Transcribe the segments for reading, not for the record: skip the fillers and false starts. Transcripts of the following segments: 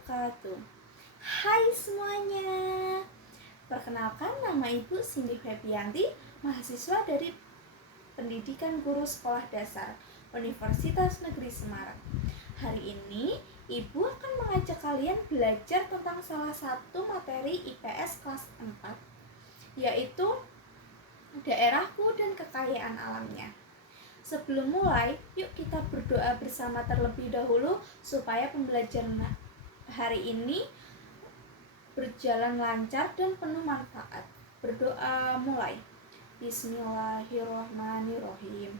wabarakatuh. Hai semuanya. Perkenalkan, nama Ibu Cindy Febianti, mahasiswa dari Pendidikan Guru Sekolah Dasar Universitas Negeri Semarang. Hari ini Ibu akan mengajak kalian belajar tentang salah satu materi IPS kelas 4, yaitu daerahku dan kekayaan alamnya. Sebelum mulai, yuk kita berdoa bersama terlebih dahulu supaya pembelajaran hari ini berjalan lancar dan penuh manfaat. Berdoa mulai. Bismillahirrahmanirrahim.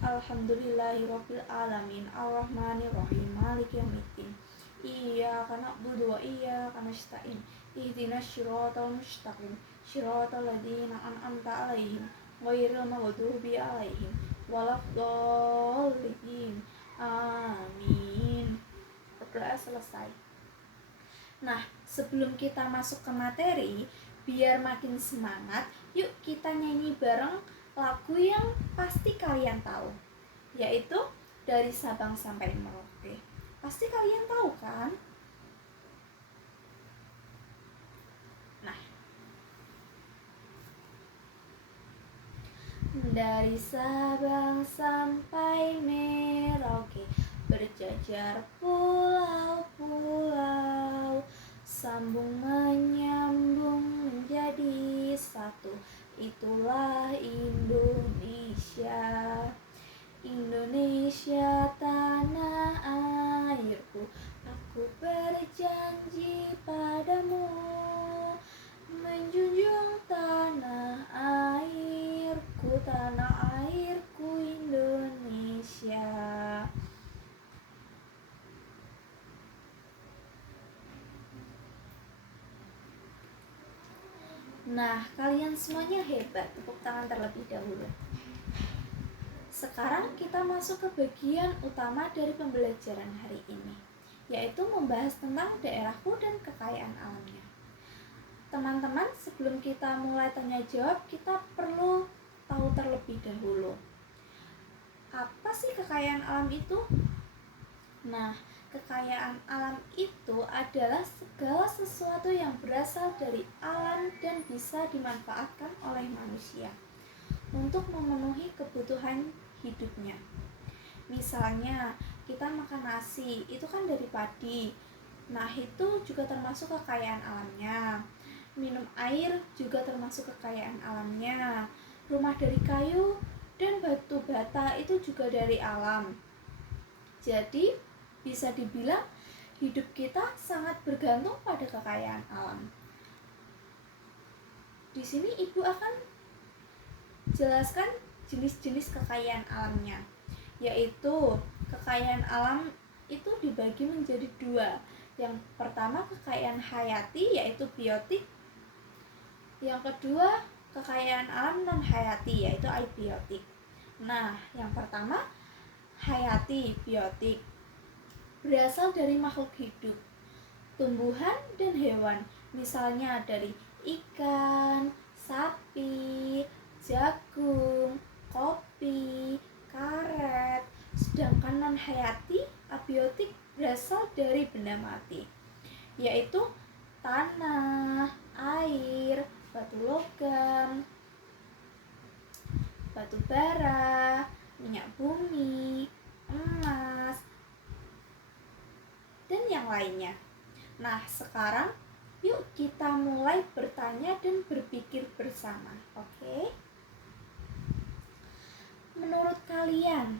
Alhamdulillahirabbil alamin, arrahmanirrahim, maliki yaumiddin. Iyyaka na'budu wa iyyaka nasta'in. Ihdinas shiratal mustaqim, shiratal ladzina an'amta 'alaihim ghairil maghdubi 'alaihim waladdallin. Amin. Berdoa selesai. Nah, sebelum kita masuk ke materi, biar makin semangat, yuk kita nyanyi bareng lagu yang pasti kalian tahu, yaitu Dari Sabang Sampai Merauke. Pasti kalian tahu kan? Nah, dari Sabang sampai Merauke, berjajar pulau-pulau, sambung menyambung menjadi satu. Itulah Indonesia. Indonesia tanah airku, aku berjanji padamu, menjunjung tanah airku Indonesia. Nah, kalian semuanya hebat, tepuk tangan terlebih dahulu. Sekarang kita masuk ke bagian utama dari pembelajaran hari ini, yaitu membahas tentang daerahku dan kekayaan alamnya. Teman-teman, sebelum kita mulai tanya jawab, kita perlu tahu terlebih dahulu, apa sih kekayaan alam itu? Nah, kekayaan alam itu adalah segala sesuatu yang berasal dari alam dan bisa dimanfaatkan oleh manusia untuk memenuhi kebutuhan hidupnya. Misalnya, kita makan nasi, itu kan dari padi. Nah, itu juga termasuk kekayaan alamnya. Minum air juga termasuk kekayaan alamnya. Rumah dari kayu dan batu bata itu juga dari alam. Jadi, bisa dibilang hidup kita sangat bergantung pada kekayaan alam. Di sini Ibu akan jelaskan jenis-jenis kekayaan alamnya, yaitu kekayaan alam itu dibagi menjadi dua. Yang pertama kekayaan hayati, yaitu biotik. Yang kedua kekayaan alam non hayati, yaitu abiotik. Nah, yang pertama hayati, biotik, berasal dari makhluk hidup, tumbuhan dan hewan, misalnya dari ikan, sapi, jagung, kopi, karet. Sedangkan non hayati, abiotik, berasal dari benda mati, yaitu tanah, air, batu logam, batu bara, minyak bumi, emas, dan yang lainnya. Nah, sekarang yuk kita mulai bertanya dan berpikir bersama, oke? Menurut kalian,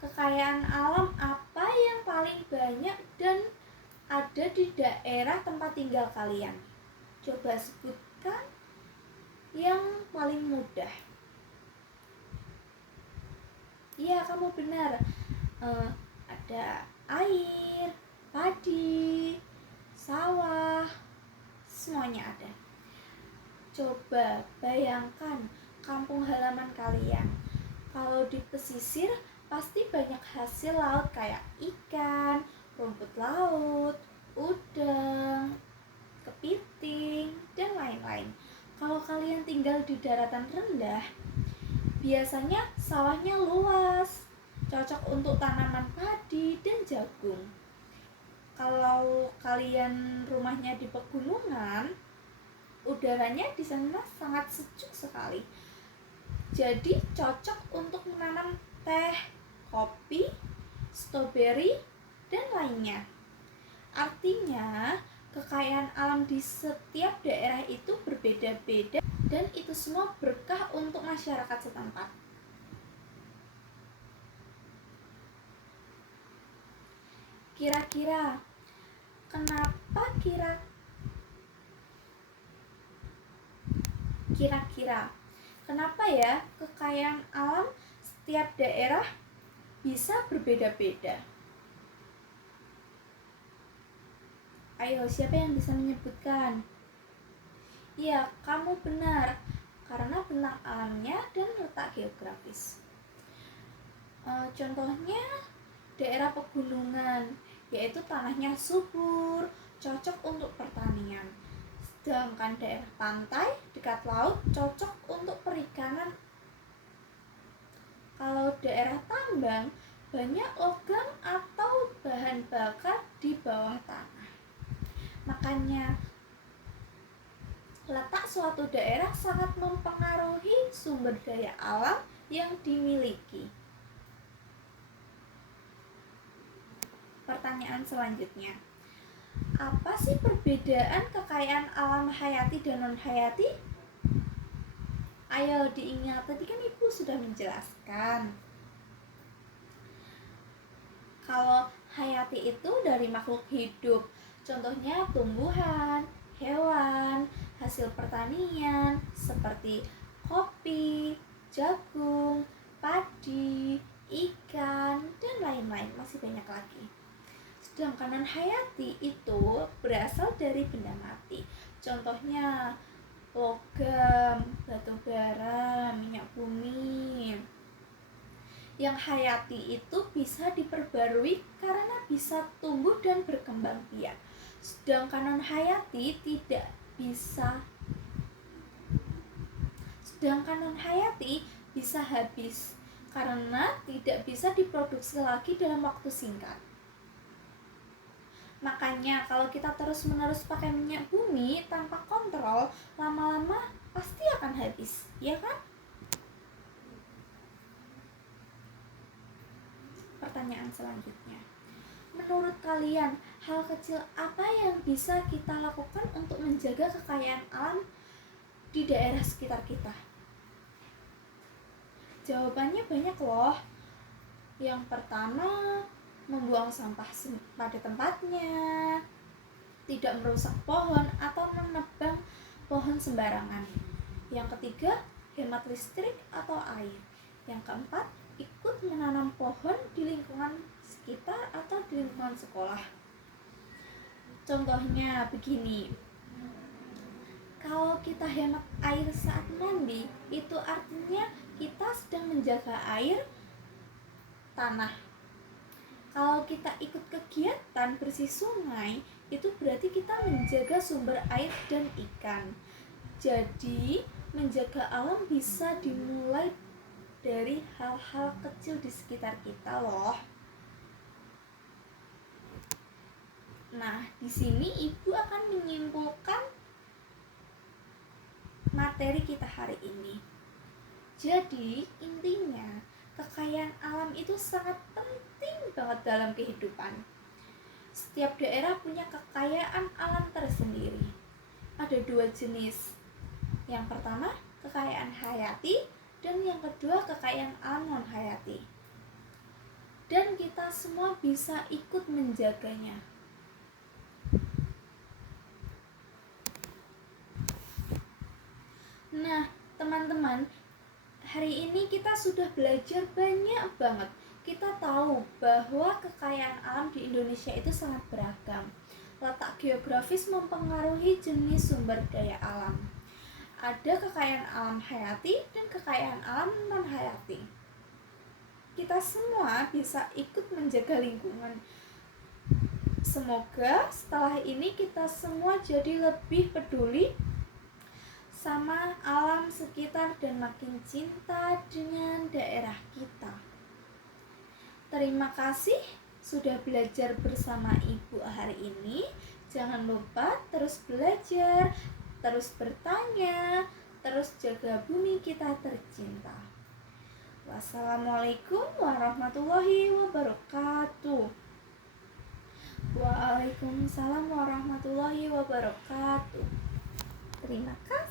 kekayaan alam apa yang paling banyak dan ada di daerah tempat tinggal kalian? Coba sebutkan yang paling mudah. Iya, kamu benar. Ada air, padi, sawah, semuanya ada. Coba bayangkan kampung halaman kalian. Kalau di pesisir pasti banyak hasil laut kayak ikan, rumput laut, udang, kepiting, dan lain-lain. Kalau kalian tinggal di daratan rendah, biasanya sawahnya luas, cocok untuk tanaman padi dan jagung. Kalau kalian rumahnya di pegunungan, udaranya di sana sangat sejuk sekali. Jadi cocok untuk menanam teh, kopi, stroberi, dan lainnya. Artinya, kekayaan alam di setiap daerah itu berbeda-beda dan itu semua berkah untuk masyarakat setempat. Kira-kira kenapa kenapa ya kekayaan alam setiap daerah bisa berbeda-beda? Ayo, siapa yang bisa menyebutkan? Iya, kamu benar, karena bentang alamnya dan letak geografis. Contohnya daerah pegunungan, yaitu tanahnya subur, cocok untuk pertanian. Sedangkan daerah pantai dekat laut cocok untuk perikanan. Kalau daerah tambang, banyak logam atau bahan bakar di bawah tanah. Makanya letak suatu daerah sangat mempengaruhi sumber daya alam yang dimiliki. Pertanyaan selanjutnya, apa sih perbedaan kekayaan alam hayati dan non-hayati? Ayo diingat, tadi kan Ibu sudah menjelaskan. Kalau hayati itu dari makhluk hidup, contohnya tumbuhan, hewan, hasil pertanian seperti kopi, jagung, padi, ikan, dan lain-lain, masih banyak lagi. Sedangkan non-hayati itu berasal dari benda mati, contohnya logam, batu bara, minyak bumi. Yang hayati itu bisa diperbarui karena bisa tumbuh dan berkembang biak. Sedangkan non-hayati tidak bisa. Sedangkan non-hayati bisa habis karena tidak bisa diproduksi lagi dalam waktu singkat. Makanya kalau kita terus-menerus pakai minyak bumi tanpa kontrol, lama-lama pasti akan habis, ya kan? Pertanyaan selanjutnya, menurut kalian hal kecil apa yang bisa kita lakukan untuk menjaga kekayaan alam di daerah sekitar kita? Jawabannya banyak loh. Yang pertama, membuang sampah pada tempatnya, tidak merusak pohon atau menebang pohon sembarangan. Yang ketiga, hemat listrik atau air. Yang keempat, ikut menanam pohon di lingkungan sekitar atau di lingkungan sekolah. Contohnya begini, kalau kita hemat air saat mandi, itu artinya kita sedang menjaga air tanah. Kalau kita ikut kegiatan bersih sungai, itu berarti kita menjaga sumber air dan ikan. Jadi, menjaga alam bisa dimulai dari hal-hal kecil di sekitar kita loh. Nah, di sini Ibu akan menyimpulkan materi kita hari ini. Jadi, intinya kekayaan alam itu sangat penting banget dalam kehidupan. Setiap daerah punya kekayaan alam tersendiri. Ada 2 jenis. Yang pertama, kekayaan hayati, dan yang kedua, kekayaan alam non-hayati. Dan kita semua bisa ikut menjaganya. Nah, teman-teman, hari ini kita sudah belajar banyak banget. Kita tahu bahwa kekayaan alam di Indonesia itu sangat beragam. Letak geografis mempengaruhi jenis sumber daya alam. Ada kekayaan alam hayati dan kekayaan alam non-hayati. Kita semua bisa ikut menjaga lingkungan. Semoga setelah ini kita semua jadi lebih peduli sama alam sekitar dan makin cinta dengan daerah kita. Terima kasih. Sudah belajar bersama Ibu hari ini? Jangan lupa terus belajar, terus bertanya, terus jaga bumi kita tercinta. Wassalamualaikum warahmatullahi wabarakatuh. Waalaikumsalam warahmatullahi wabarakatuh. Terima kasih.